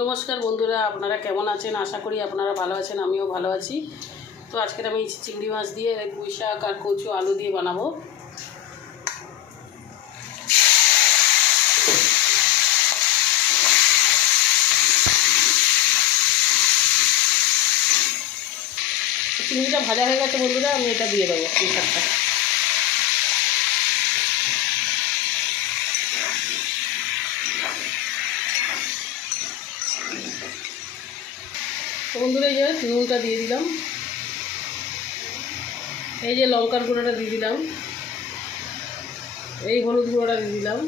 নমস্কার বন্ধুরা, আপনারা কেমন আছেন? আশা করি আপনারা ভালো আছেন, আমিও ভালো আছি। তো আজকে আমি চিংড়ি মাছ দিয়ে পুঁই শাক আর কচু আলু দিয়ে বানাবো। চিংড়িটা ভাজা হয়ে গেছে বন্ধুরা, আমি এটা দিয়ে দেবো পুঁই শাকটা। তো বন্ধুরা, এই যে নুনটা দিয়ে দিলাম, এই যে লঙ্কার গুঁড়োটা দিয়ে দিলাম, এই হলুদ গুঁড়োটা দিয়ে দিলাম,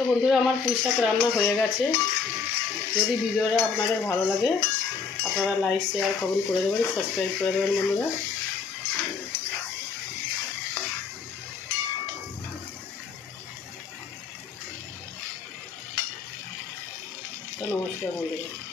তো বন্ধুরা আমার পুঁই শাক রান্না হয়ে গেছে। যদি ভিডিওটা আপনাদের ভালো লাগে আপনারা লাইক শেয়ার কমেন্ট করে দেবেন, সাবস্ক্রাইব করে দেবেন বন্ধুরা। তো নমস্কার বন্ধুরা।